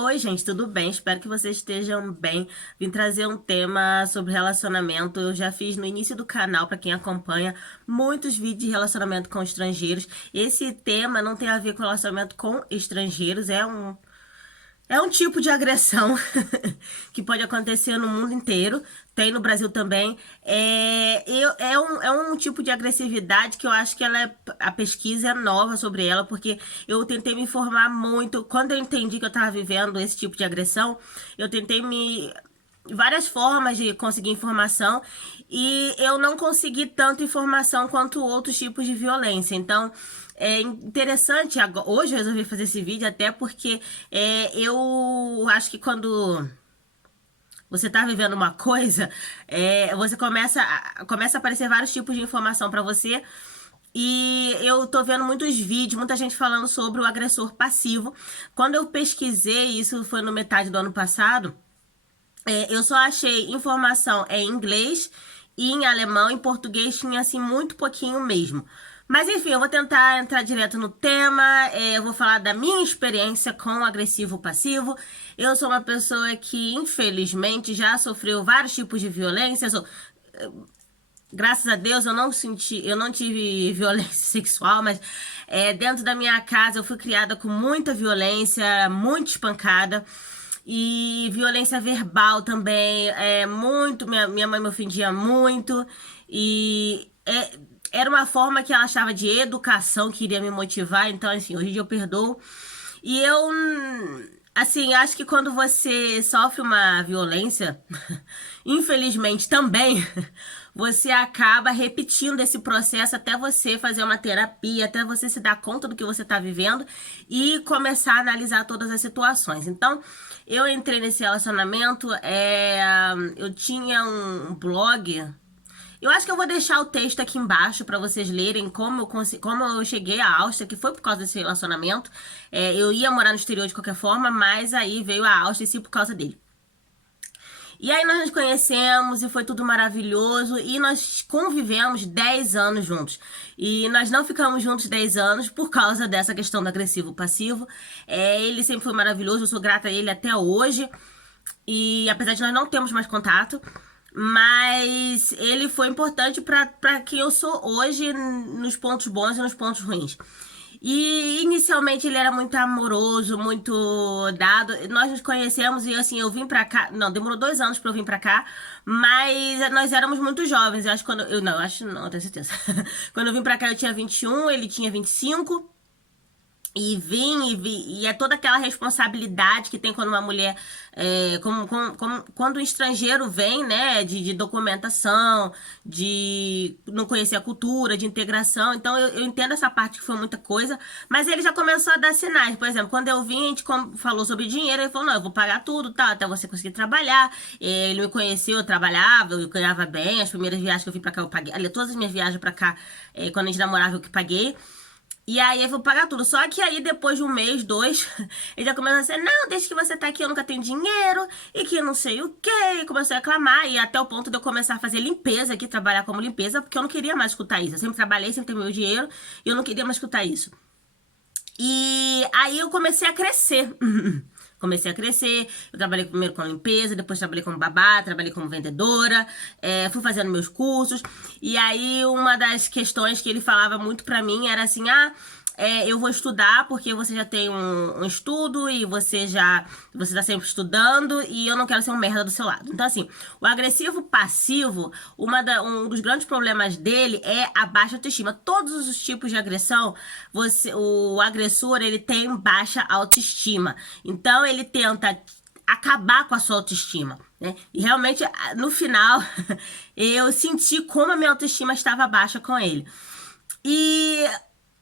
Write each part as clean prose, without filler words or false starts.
Oi, gente, tudo bem? Espero que vocês estejam bem. Vim trazer um tema sobre relacionamento. Eu já fiz no início do canal, para quem acompanha, muitos vídeos de relacionamento com estrangeiros. Esse tema não tem a ver com relacionamento com estrangeiros, é um tipo de agressão que pode acontecer no mundo inteiro, tem no Brasil também. É um tipo de agressividade que eu acho que a pesquisa é nova sobre ela, porque eu tentei me informar muito. Quando eu entendi que eu estava vivendo esse tipo de agressão, eu tentei me várias formas de conseguir informação e eu não consegui tanta informação quanto outros tipos de violência. Então, é interessante, hoje eu resolvi fazer esse vídeo até porque eu acho que quando você tá vivendo uma coisa, você começa a aparecer vários tipos de informação pra você. E eu tô vendo muitos vídeos, muita gente falando sobre o agressor passivo. Quando eu pesquisei, isso foi no metade do ano passado, eu só achei informação em inglês e em alemão. Em português tinha, assim, muito pouquinho mesmo. Mas, enfim, eu vou tentar entrar direto no tema. Eu vou falar da minha experiência com o agressivo passivo. Eu sou uma pessoa que, infelizmente, já sofreu vários tipos de violência. Graças a Deus eu não tive violência sexual, mas dentro da minha casa eu fui criada com muita violência, muito espancada. E violência verbal também, muito. Minha mãe me ofendia muito. E era uma forma que ela achava de educação, que iria me motivar. Então, assim, hoje em dia eu perdoo. E eu, assim, acho que quando você sofre uma violência, infelizmente também, você acaba repetindo esse processo até você fazer uma terapia, até você se dar conta do que você está vivendo e começar a analisar todas as situações. Então, eu entrei nesse relacionamento, eu tinha um blog. Eu acho que eu vou deixar o texto aqui embaixo para vocês lerem como eu cheguei à Áustria, que foi por causa desse relacionamento. Eu ia morar no exterior de qualquer forma, mas aí veio a Áustria e sim por causa dele. E aí nós nos conhecemos e foi tudo maravilhoso e nós convivemos 10 anos juntos. E nós não ficamos juntos 10 anos por causa dessa questão do agressivo passivo. Ele sempre foi maravilhoso, eu sou grata a ele até hoje. E apesar de nós não termos mais contato, mas ele foi importante para quem eu sou hoje, nos pontos bons e nos pontos ruins. E inicialmente ele era muito amoroso, muito dado. Nós nos conhecemos e assim, eu vim pra cá. Não, demorou 2 anos pra eu vir pra cá. Mas nós éramos muito jovens. Eu acho que quando. Eu não, acho não, eu tenho certeza. Quando eu vim pra cá eu tinha 21, ele tinha 25. E é toda aquela responsabilidade que tem quando uma mulher, quando um estrangeiro vem, né, de documentação, de não conhecer a cultura, de integração. Então eu entendo essa parte que foi muita coisa, mas ele já começou a dar sinais. Por exemplo, quando eu vim, a gente falou sobre dinheiro, ele falou, não, eu vou pagar tudo, tá, até você conseguir trabalhar. Ele me conheceu, eu trabalhava, eu ganhava bem, as primeiras viagens que eu vim pra cá eu paguei, aliás, todas as minhas viagens pra cá, quando a gente namorava eu que paguei. E aí eu vou pagar tudo. Só que aí depois de um mês, dois, ele já começou a dizer, não, desde que você tá aqui eu nunca tenho dinheiro, e que não sei o quê. E começou a reclamar, e até o ponto de eu começar a fazer limpeza aqui, trabalhar como limpeza, porque eu não queria mais escutar isso. Eu sempre trabalhei, sempre tenho meu dinheiro, e eu não queria mais escutar isso. E aí eu comecei a crescer. Comecei a crescer, eu trabalhei primeiro com limpeza, depois trabalhei como babá, trabalhei como vendedora, fui fazendo meus cursos. E aí uma das questões que ele falava muito pra mim era assim, eu vou estudar porque você já tem um estudo e você tá sempre estudando e eu não quero ser um merda do seu lado. Então assim, o agressivo passivo, um dos grandes problemas dele é a baixa autoestima. Todos os tipos de agressão, o agressor, ele tem baixa autoestima. Então ele tenta acabar com a sua autoestima, né? E realmente, no final, eu senti como a minha autoestima estava baixa com ele. E,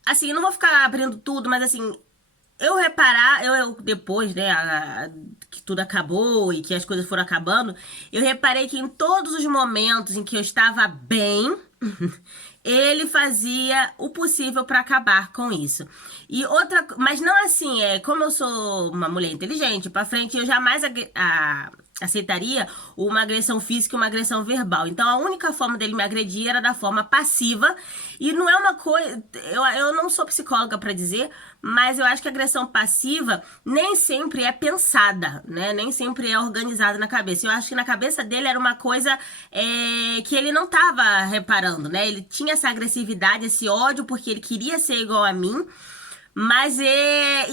assim, eu não vou ficar abrindo tudo, mas assim, eu depois, né, que tudo acabou e que as coisas foram acabando, eu reparei que em todos os momentos em que eu estava bem, ele fazia o possível para acabar com isso. Mas não assim, como eu sou uma mulher inteligente, para frente, eu jamais aceitaria uma agressão física e uma agressão verbal. Então, a única forma dele me agredir era da forma passiva. E não é uma coisa... Eu não sou psicóloga para dizer, mas eu acho que a agressão passiva nem sempre é pensada, né? Nem sempre é organizada na cabeça. Eu acho que na cabeça dele era uma coisa que ele não tava reparando, né? Ele tinha essa agressividade, esse ódio, porque ele queria ser igual a mim. Mas e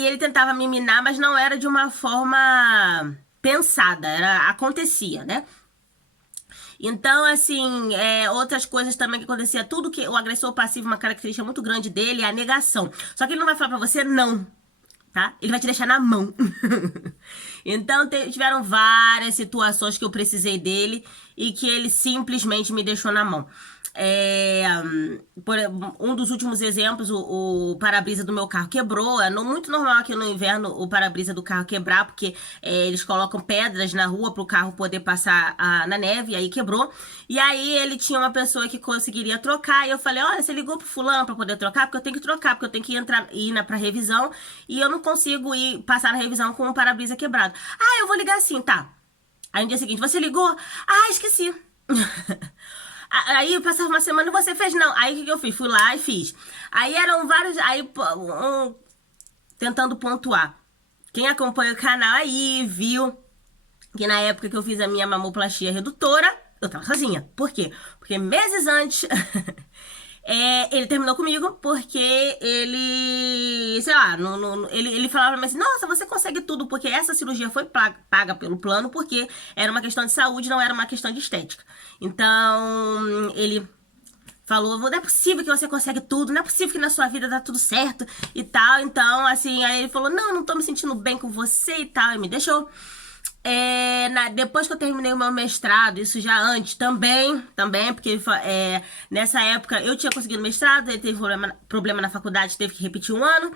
ele tentava me minar, mas não era de uma forma pensada, acontecia, né? Então, assim, outras coisas também que acontecia, tudo que o agressor passivo, uma característica muito grande dele é a negação. Só que ele não vai falar pra você não, tá? Ele vai te deixar na mão. Então, tiveram várias situações que eu precisei dele e que ele simplesmente me deixou na mão. Um dos últimos exemplos, o para-brisa do meu carro quebrou. Muito normal aqui no inverno o para-brisa do carro quebrar, porque eles colocam pedras na rua para o carro poder passar na neve, e aí quebrou. E aí ele tinha uma pessoa que conseguiria trocar, e eu falei, olha, você ligou pro fulano para poder trocar? Porque eu tenho que trocar, porque eu tenho que ir pra revisão, e eu não consigo passar na revisão com o para-brisa quebrado. Ah, eu vou ligar assim, tá. Aí no dia seguinte, você ligou? Ah, esqueci. Aí passava uma semana e você fez, não. Aí o que eu fiz? Fui lá e fiz. Aí eram vários. Aí, tentando pontuar. Quem acompanha o canal aí viu que na época que eu fiz a minha mamoplastia redutora, eu tava sozinha. Por quê? Porque meses antes. Ele terminou comigo porque ele, sei lá, ele falava pra mim assim, nossa, você consegue tudo, porque essa cirurgia foi paga pelo plano, porque era uma questão de saúde, não era uma questão de estética. Então, ele falou, não é possível que você consegue tudo, não é possível que na sua vida dá tudo certo e tal. Então, assim, aí ele falou, não tô me sentindo bem com você e tal, e me deixou. Depois que eu terminei o meu mestrado, isso já antes também, porque nessa época eu tinha conseguido mestrado, ele teve problema na faculdade, teve que repetir um ano,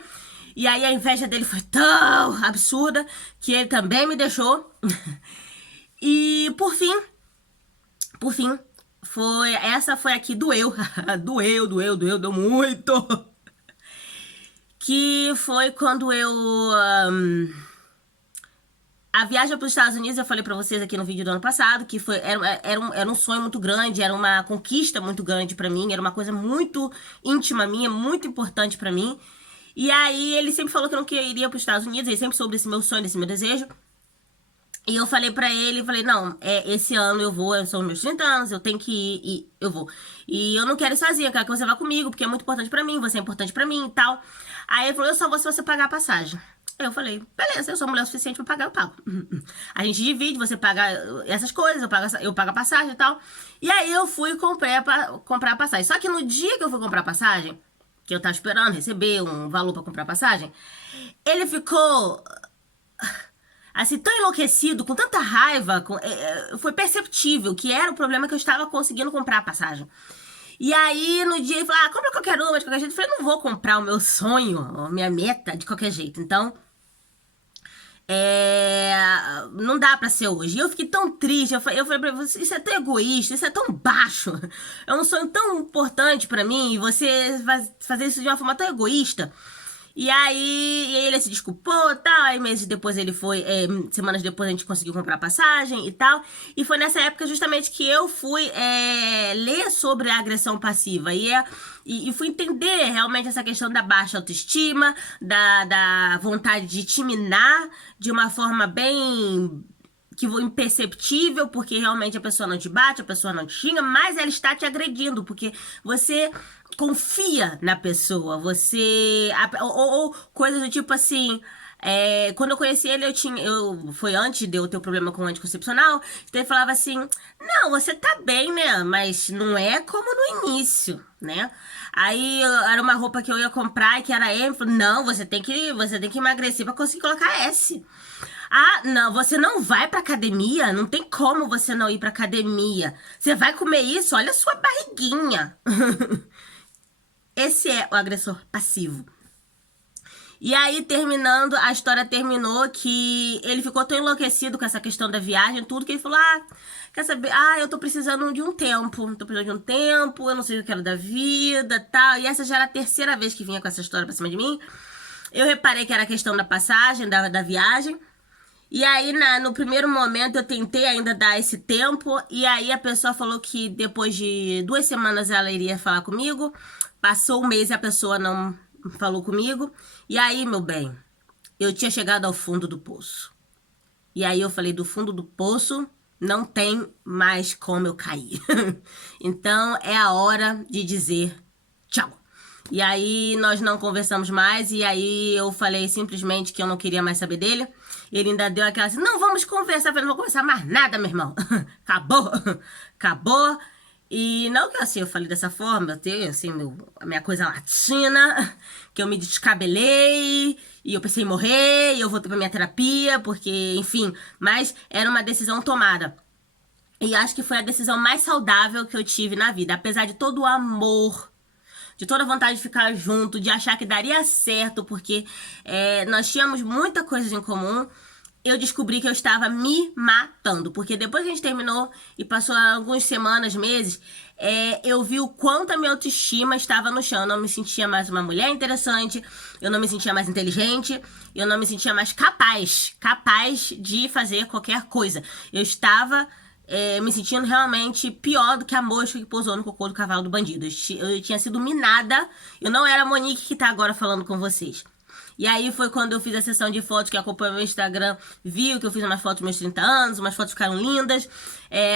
e aí a inveja dele foi tão absurda que ele também me deixou. E por fim, essa foi aqui, doeu, doeu muito. Que foi quando a viagem para os Estados Unidos, eu falei pra vocês aqui no vídeo do ano passado, que era um sonho muito grande, era uma conquista muito grande pra mim, era uma coisa muito íntima minha, muito importante pra mim. E aí ele sempre falou que eu não iria para os Estados Unidos, ele sempre soube desse meu sonho, desse meu desejo. E eu falei pra ele, não, esse ano eu vou, são os meus 30 anos, eu tenho que ir, e eu vou. E eu não quero ir sozinha, eu quero que você vá comigo, porque é muito importante pra mim, você é importante pra mim e tal. Aí ele falou, eu só vou se você pagar a passagem. Eu falei, beleza, eu sou mulher o suficiente pra pagar, eu pago. A gente divide, você paga essas coisas, eu pago a passagem e tal. E aí eu fui e comprar a passagem. Só que no dia que eu fui comprar a passagem, que eu tava esperando receber um valor pra comprar a passagem, ele ficou assim, tão enlouquecido, com tanta raiva, foi perceptível que era o problema que eu estava conseguindo comprar a passagem. E aí, no dia, ele falou, compra qualquer uma, de qualquer jeito. Eu falei, não vou comprar o meu sonho, a minha meta, de qualquer jeito. Então, não dá pra ser hoje. E eu fiquei tão triste, eu falei pra você, isso é tão egoísta, isso é tão baixo. É um sonho tão importante pra mim, e você fazer isso de uma forma tão egoísta. E aí ele se desculpou e tal, aí meses depois ele foi, semanas depois a gente conseguiu comprar passagem e tal. E foi nessa época justamente que eu fui ler sobre a agressão passiva e fui entender realmente essa questão da baixa autoestima, da vontade de te minar de uma forma bem imperceptível, porque realmente a pessoa não te bate, a pessoa não te xinga, mas ela está te agredindo, porque você confia na pessoa, ou coisas do tipo assim, quando eu conheci ele, foi antes de eu ter o problema com o anticoncepcional, então ele falava assim, não, você tá bem, né, mas não é como no início, né, aí era uma roupa que eu ia comprar e que era M, falou, não, você tem que emagrecer pra conseguir colocar S. Ah, não, você não vai pra academia? Não tem como você não ir pra academia. Você vai comer isso? Olha a sua barriguinha. Esse é o agressor passivo. E aí, a história terminou que ele ficou tão enlouquecido com essa questão da viagem, tudo, que ele falou, quer saber? Eu tô precisando de um tempo. Eu não sei o que eu quero da vida, tal. E essa já era a terceira vez que vinha com essa história pra cima de mim. Eu reparei que era a questão da passagem, da viagem. E aí, no primeiro momento, eu tentei ainda dar esse tempo, e aí a pessoa falou que depois de 2 semanas ela iria falar comigo. Passou um mês e a pessoa não falou comigo. E aí, meu bem, eu tinha chegado ao fundo do poço. E aí eu falei, do fundo do poço não tem mais como eu cair. Então é a hora de dizer tchau. E aí nós não conversamos mais, e aí eu falei simplesmente que eu não queria mais saber dele. Ele ainda deu aquela assim, não, vamos conversar. Eu falei, não vou conversar mais nada, meu irmão. Acabou. Acabou. E não que assim eu falei dessa forma, eu tenho assim a minha coisa latina, que eu me descabelei, e eu pensei em morrer, e eu voltei pra minha terapia, porque, enfim, mas era uma decisão tomada. E acho que foi a decisão mais saudável que eu tive na vida, apesar de todo o amor, de toda a vontade de ficar junto, de achar que daria certo, porque nós tínhamos muita coisa em comum. Eu descobri que eu estava me matando, porque depois que a gente terminou e passou algumas semanas, meses, eu vi o quanto a minha autoestima estava no chão. Eu não me sentia mais uma mulher interessante, eu não me sentia mais inteligente, eu não me sentia mais capaz de fazer qualquer coisa. Eu estava me sentindo realmente pior do que a mosca que pousou no cocô do cavalo do bandido. Eu tinha sido minada, eu não era a Monique que tá agora falando com vocês. E aí foi quando eu fiz a sessão de fotos, que acompanha meu Instagram, viu que eu fiz umas fotos dos meus 30 anos, umas fotos ficaram lindas.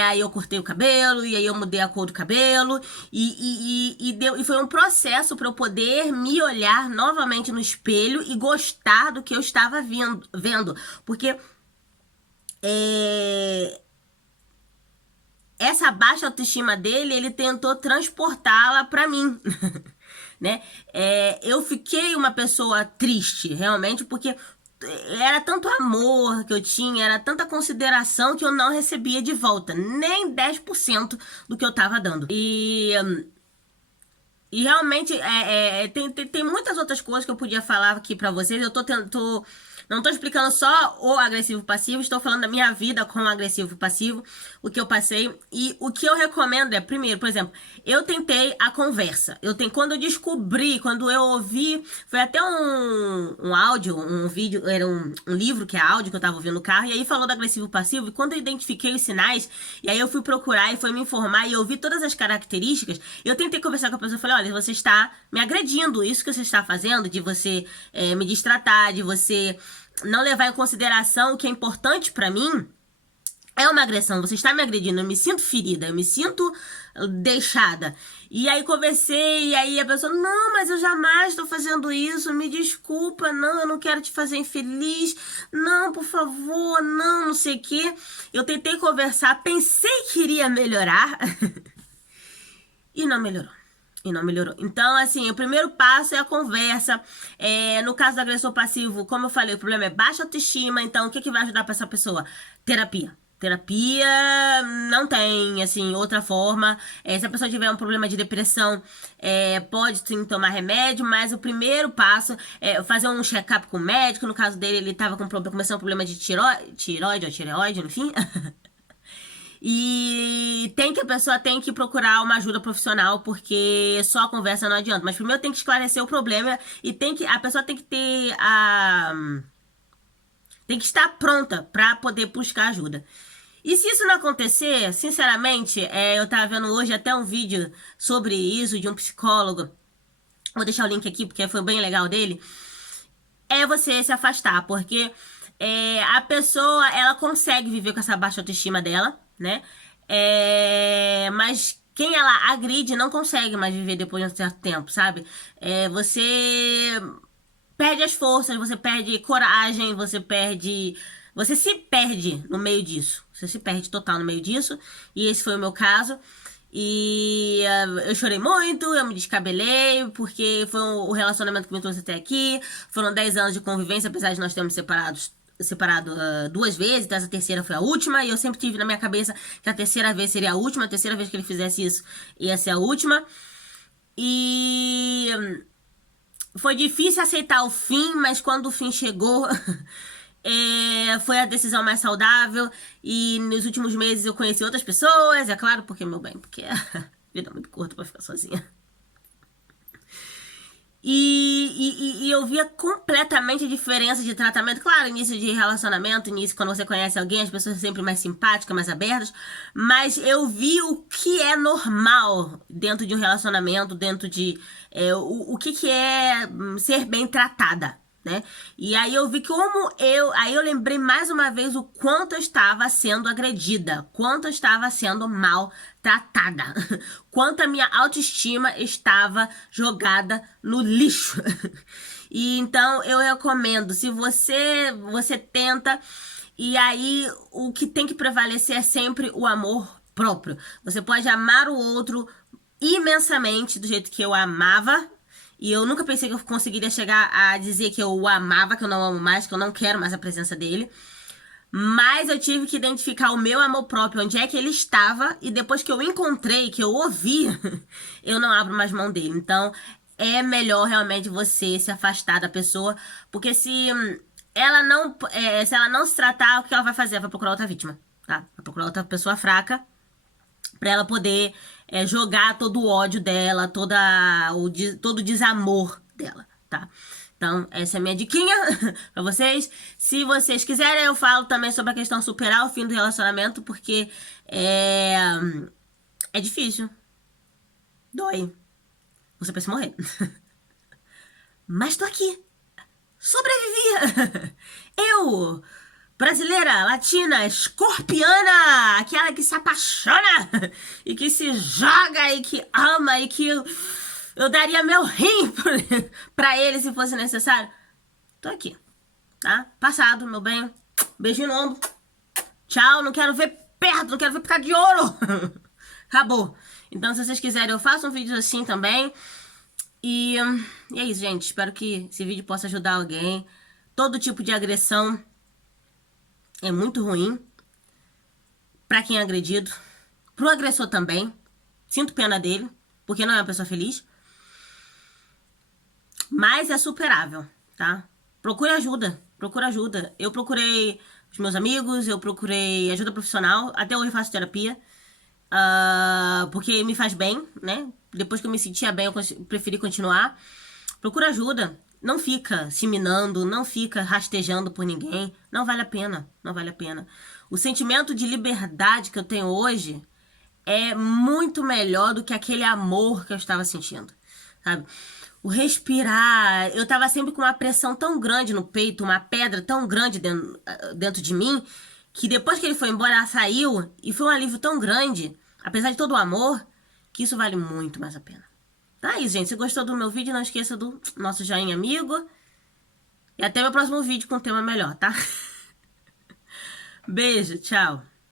Aí eu cortei o cabelo, e aí eu mudei a cor do cabelo. E foi um processo para eu poder me olhar novamente no espelho e gostar do que eu estava vendo. Porque essa baixa autoestima dele, ele tentou transportá-la pra mim, né? Eu fiquei uma pessoa triste, realmente, porque era tanto amor que eu tinha, era tanta consideração que eu não recebia de volta, nem 10% do que eu tava dando. E realmente tem muitas outras coisas que eu podia falar aqui pra vocês. Eu não tô explicando só o agressivo passivo, estou falando da minha vida com o agressivo passivo, o que eu passei. E o que eu recomendo primeiro, por exemplo, eu tentei a conversa. Quando eu descobri, quando eu ouvi, foi até um áudio, um vídeo, era um livro que é áudio que eu tava ouvindo no carro, e aí falou do agressivo passivo, e quando eu identifiquei os sinais, e aí eu fui procurar e fui me informar, e eu vi todas as características, eu tentei conversar com a pessoa, eu falei, olha, você está me agredindo, isso que você está fazendo, de você me distratar, de você não levar em consideração o que é importante pra mim, é uma agressão, você está me agredindo, eu me sinto ferida, eu me sinto deixada. E aí conversei, e aí a pessoa, não, mas eu jamais estou fazendo isso, me desculpa, não, eu não quero te fazer infeliz, não, por favor, não, não sei o quê. Eu tentei conversar, pensei que iria melhorar, e não melhorou. E não melhorou. Então, assim, o primeiro passo é a conversa. No caso do agressor passivo, como eu falei, o problema é baixa autoestima. Então, o que vai ajudar para essa pessoa? Terapia. Terapia não tem, assim, outra forma. Se a pessoa tiver um problema de depressão, pode sim tomar remédio, mas o primeiro passo é fazer um check-up com o médico. No caso dele, ele estava começando um problema de tireoide ou tireoide, enfim. E a pessoa tem que procurar uma ajuda profissional, porque só a conversa não adianta. Mas primeiro tem que esclarecer o problema e a pessoa tem que tem que estar pronta para poder buscar ajuda. E se isso não acontecer, sinceramente, eu tava vendo hoje até um vídeo sobre isso de um psicólogo. Vou deixar o link aqui porque foi bem legal dele. É você se afastar, porque a pessoa, ela consegue viver com essa baixa autoestima dela, né? Mas quem ela agride não consegue mais viver depois de um certo tempo, sabe? Você perde as forças, você perde coragem, você se perde no meio disso. Você se perde total no meio disso. E esse foi o meu caso. E eu chorei muito, eu me descabelei, porque foi o relacionamento que me trouxe até aqui. Foram 10 anos de convivência, apesar de nós termos separado 2 vezes, então essa terceira foi a última, e eu sempre tive na minha cabeça que a terceira vez seria a última, a terceira vez que ele fizesse isso ia ser a última. E foi difícil aceitar o fim, mas quando o fim chegou, foi a decisão mais saudável. E nos últimos meses eu conheci outras pessoas, é claro, porque, meu bem, porque a vida é muito curta pra ficar sozinha. E eu via completamente a diferença de tratamento. Claro, início de relacionamento, início quando você conhece alguém, as pessoas são sempre mais simpáticas, mais abertas. Mas eu vi o que é normal dentro de um relacionamento, dentro de o que que é ser bem tratada, né? E aí eu vi que aí eu lembrei mais uma vez o quanto eu estava sendo agredida, quanto eu estava sendo mal tratada, quanto a minha autoestima estava jogada no lixo. E então eu recomendo, se você tenta, e aí o que tem que prevalecer é sempre o amor próprio. Você pode amar o outro imensamente do jeito que eu amava, e eu nunca pensei que eu conseguiria chegar a dizer que eu o amava, que eu não amo mais, que eu não quero mais a presença dele. Mas eu tive que identificar o meu amor próprio, onde é que ele estava, e depois que eu encontrei, que eu ouvi, eu não abro mais mão dele. Então, é melhor realmente você se afastar da pessoa, porque se ela não se tratar, o que ela vai fazer? Ela vai procurar outra vítima, tá? Vai procurar outra pessoa fraca, pra ela poder jogar todo o ódio dela, todo o desamor dela, tá? Então, essa é a minha diquinha pra vocês. Se vocês quiserem, eu falo também sobre a questão de superar o fim do relacionamento, porque é difícil. Dói. Você pensa em morrer. Mas tô aqui. Sobrevivi! Eu, brasileira, latina, escorpiana, aquela que se apaixona e que se joga e que ama e que eu daria meu rim pra ele se fosse necessário. Tô aqui, tá? Passado, meu bem. Beijinho no ombro. Tchau, não quero ver perto, não quero ver picar de ouro. Acabou. Então, se vocês quiserem, eu faço um vídeo assim também. E é isso, gente. Espero que esse vídeo possa ajudar alguém. Todo tipo de agressão é muito ruim pra quem é agredido, pro agressor também. Sinto pena dele, porque não é uma pessoa feliz. Mas é superável, tá? Procure ajuda, procura ajuda. Eu procurei os meus amigos, eu procurei ajuda profissional. Até hoje eu faço terapia. Porque me faz bem, né? Depois que eu me sentia bem, eu preferi continuar. Procura ajuda. Não fica se minando, não fica rastejando por ninguém. Não vale a pena, não vale a pena. O sentimento de liberdade que eu tenho hoje é muito melhor do que aquele amor que eu estava sentindo, sabe? O respirar, eu tava sempre com uma pressão tão grande no peito, uma pedra tão grande dentro de mim, que depois que ele foi embora, ela saiu, e foi um alívio tão grande, apesar de todo o amor, que isso vale muito mais a pena. Tá aí, gente. Se gostou do meu vídeo, não esqueça do nosso joinha amigo. E até meu próximo vídeo com um tema melhor, tá? Beijo, tchau.